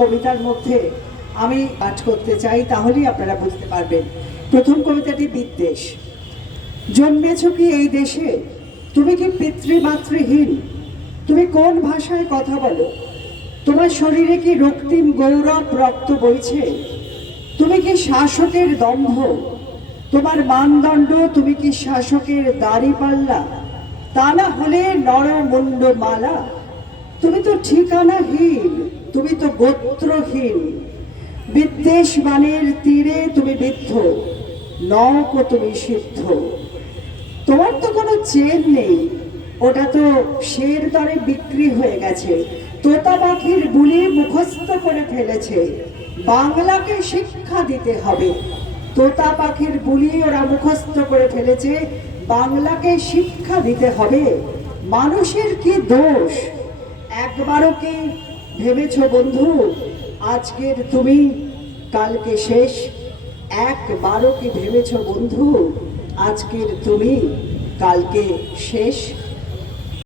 কবিতার মধ্যে আমি পাঠ করতে চাই, তাহলেই আপনারা বুঝতে পারবেন। প্রথম কবিতাটি বিদ্বেষ। জন্মেছ কি এই দেশে, তুমি কি পিতৃমাতৃহীন? তুমি কোন ভাষায় কথা বলো? তোমার শরীরে কি রক্তিম গৌরব রক্ত বইছে? তুমি কি শাসকের দম্ভ? তোমার মানদণ্ড তুমি কি শাসকের দাড়িপাল্লা? তা না হলে নরমুণ্ড মালা। তুমি তো ঠিকানাহীন, তুমি তো গোত্রহীন। বিদ্বেষ বানের তীরে তুমি বিদ্ধ, নৌক তুমি সিদ্ধ। তোমার তো কোনো চেন নেই, ওটা তো শের দরে বিক্রি হয়ে গেছে। তোতা পাখির বুলি মুখস্থ করে ফেলেছে, বাংলাকে শিক্ষা দিতে হবে। তোতা পাখির বুলি ওরা মুখস্থ করে ফেলেছে, বাংলাকে শিক্ষা দিতে হবে। মানুষের কি দোষ? একবারও কি ভেবেছ বন্ধু, আজকের তুমি কালকে শেষ? একবারও কি ভেবেছ বন্ধু, আজকের তুমি কালকে শেষ?